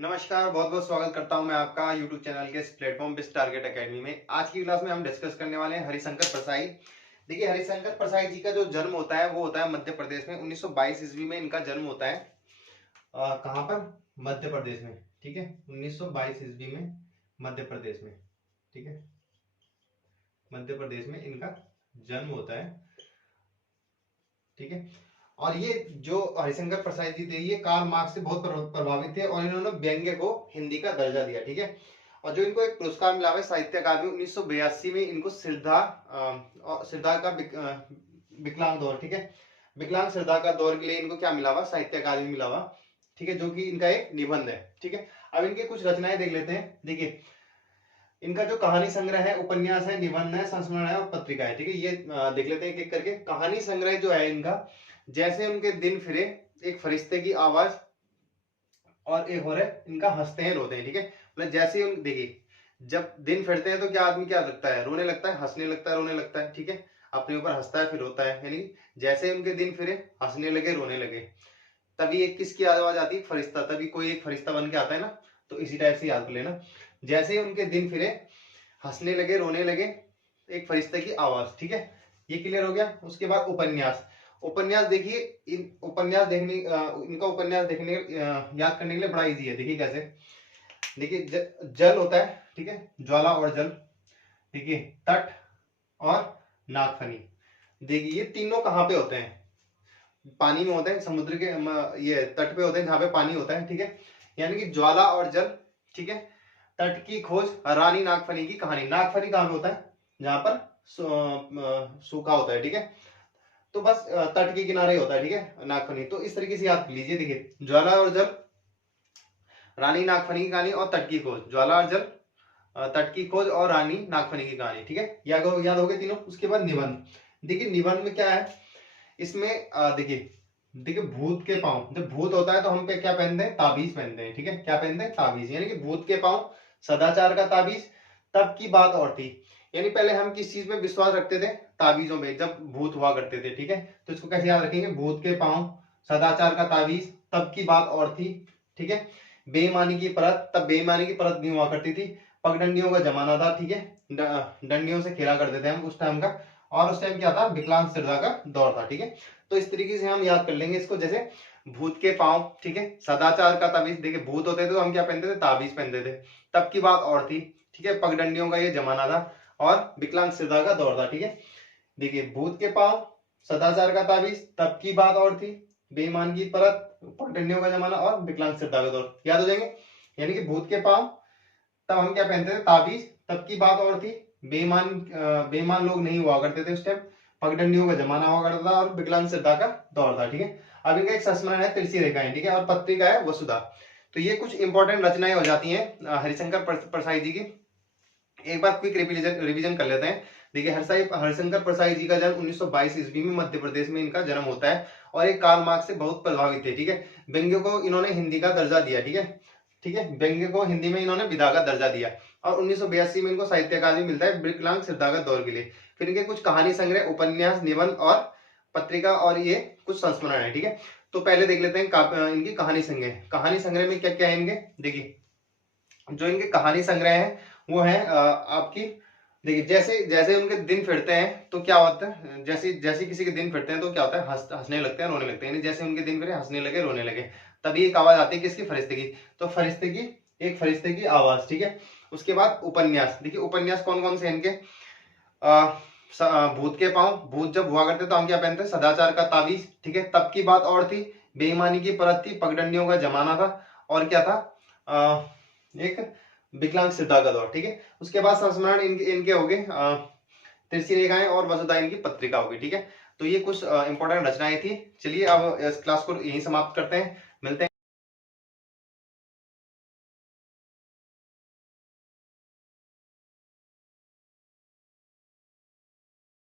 नमस्कार, बहुत बहुत स्वागत करता हूं मैं आपका YouTube चैनल के इस प्लेटफॉर्म पे टारगेट एकेडमी में। आज की क्लास में हम डिस्कस करने वाले हैं हरिशंकर परसाई। देखिए, हरिशंकर परसाई जी का जो जन्म होता है वो होता है मध्य प्रदेश में। 1922 ईस्वी में इनका जन्म होता है। कहाँ पर? मध्य प्रदेश में। ठीक है, 1922 ईस्वी में मध्य प्रदेश में। ठीक है, मध्य प्रदेश में इनका जन्म होता है। ठीक है, और ये जो हरिशंकर प्रसाद जी थे ये कार्ल मार्क्स से बहुत प्रभावित थे और इन्होंने व्यंग्य को हिंदी का दर्जा दिया। ठीक है, और जो इनको एक पुरस्कार मिला है साहित्य अकादमी 1982 में, इनको सिरधा का विकलांग दौर। ठीक है, विकलांग सिरधा का दौर के लिए इनको क्या मिला हुआ? साहित्य अकादमी मिला हुआ। ठीक है, जो कि इनका एक निबंध है। ठीक है, अब इनके कुछ रचनाएं देख लेते हैं। देखिए, इनका जो कहानी संग्रह है, उपन्यास है, निबंध है, संस्मरण है और पत्रिका है। ठीक है, ये देख लेते हैं एक एक करके। कहानी संग्रह जो है इनका, जैसे उनके दिन फिरे, एक फरिश्ते की आवाज, और एक हो रहा है इनका हंसते हैं रोते हैं। ठीक है, मतलब जैसे ही देखिए, जब दिन फिरते हैं तो क्या आदमी क्या लगता है? रोने लगता है, हंसने लगता है, रोने लगता है। ठीक है, अपने ऊपर हंसता है फिर रोता है। यानी जैसे उनके दिन फिरे, हंसने लगे, रोने लगे, तभी एक किसकी आवाज आती है? फरिश्ता। तभी कोई एक फरिश्ता बन के आता है ना। तो इसी टाइप से याद कर लेना। जैसे ही उनके दिन फिरे, हंसने लगे, रोने लगे, एक फरिश्ते की आवाज। ठीक है, ये क्लियर हो गया। उसके बाद उपन्यास। उपन्यास देखिए, इन उपन्यास देखने इनका उपन्यास देखने याद करने के लिए बड़ा इजी है। देखिए कैसे। देखिए, जल होता है। ठीक है, ज्वाला और जल। देखिए, तट और नागफनी। देखिए, ये तीनों कहाँ पे होते हैं? पानी में होते हैं, समुद्र के ये तट पे होते हैं जहां पे पानी होता है। ठीक है, यानी कि ज्वाला और जल। ठीक है, तट की खोज, रानी नागफनी की कहानी। नागफनी कहाँ पे होता है? जहां पर सूखा होता है। ठीक है, तो बस तट के किनारे होता है। ठीक है, नागफनी। तो इस तरीके से याद कर लीजिए। देखिए, ज्वाला और जल, रानी नागफनी की कहानी और तट की खोज। ज्वाला और जल, तट की खोज और रानी नागफनी की कहानी। ठीक है, याद हो गए तीनों। उसके बाद निबंध। देखिए, निबंध में क्या है? इसमें देखिए देखिए, भूत के पांव। जब भूत होता है तो हम पे क्या पहनते हैं? ताबीज पहनते हैं। ठीक है, क्या पहनते हैं? ताबीज। यानी कि भूत के पांव, सदाचार का ताबीज। तब की बात और थी। यानी पहले हम किस चीज में विश्वास रखते थे? ताबीजों में, जब भूत हुआ करते थे। ठीक है, तो इसको कैसे याद रखेंगे? भूत के पांव, सदाचार का ताबीज, तब की बात और थी। ठीक है, बेईमानी की परत। तब बेईमानी की परत नहीं हुआ करती थी। पगडंडियों का जमाना था। ठीक है, डंडियों से खेला करते थे हम उस टाइम का। और उस टाइम क्या था? विकलांग सिरधा का दौर था। ठीक है, तो इस तरीके से हम याद कर लेंगे इसको। जैसे भूत के पांव, ठीक है, सदाचार का ताबीज। देखिए, भूत होते थे तो हम क्या पहनते थे? ताबीज पहनते थे। तब की बात और थी। ठीक है, पगडंडियों का ये जमाना था और विकलांग सिरधा का दौर था। ठीक है, देखिए, भूत के पांव, सदाचार का ताबीज, तब की बात और थी, बेईमान की परत, पगडंडियों का जमाना और विकलांग सिरधा का दौर। याद हो जाएंगे। यानी कि भूत के पांव, तब हम क्या पहनते थे? ताबीज। तब की बात और थी, बेईमान लोग नहीं हुआ करते थे उस टाइम। पगडंडियों का जमाना हुआ करता था और विकलांग श्रद्धा का दौर था। ठीक है, अब इनका एक संस्मरण है तिरछी रेखाएं। ठीक है, और पत्रिका है वसुधा। तो ये कुछ इंपॉर्टेंट रचनाएं हो जाती हैं हरिशंकर प्रसाई जी की। एक बार क्विक रिवीजन कर लेते हैं। देखिए, हरिशंकर प्रसाई जी का जन्म 1922 ईस्वी में मध्य प्रदेश में इनका जन्म होता है और एक कार्ल मार्क्स से बहुत प्रभावित थे। ठीक है, व्यंग्य को इन्होंने हिंदी का दर्जा दिया। ठीक है, ठीक है, व्यंग्य को हिंदी में इन्होंने विधा का दर्जा दिया और 1982 में इनको साहित्य अकादमी मिलता है विकलांग श्रद्धा का दौर के लिए। फिर इनके कुछ कहानी संग्रह, उपन्यास, निबंध और पत्रिका और ये कुछ संस्मरण है। ठीक है, तो पहले देख लेते हैं इनकी कहानी संग्रह। कहानी संग्रह में क्या क्या है इनके? देखिए, जो इनके कहानी संग्रह है वो है आपकी। देखिए, जैसे जैसे उनके दिन फिरते हैं तो क्या होता है? जैसे जैसे किसी के दिन फिरते हैं तो क्या होता है? हंसने लगते हैं, रोने लगते हैं। यानी जैसे उनके दिन फिरे, हंसने लगे, रोने लगे, तभी एक आवाज आती है किसकी? फरिश्ते की। तो एक फरिश्ते की आवाज। ठीक है, उसके बाद उपन्यास। देखिए, उपन्यास कौन कौन से हैं इनके? भूत के पांव। भूत जब हुआ करते तो हम क्या पहनते? सदाचार का ताबीज। ठीक है, तब की बात और थी, बेईमानी की परत थी, पगडंडियों का जमाना था और क्या था? एक विकलांग श्रद्धा का दौर। ठीक है, उसके बाद संस्मरण इनके हो गए, तिरछी रेखाएं और वसुधा इनकी पत्रिका होगी। ठीक है, तो ये कुछ इंपॉर्टेंट रचनाएं थी। चलिए, अब इस क्लास को यहीं समाप्त करते हैं।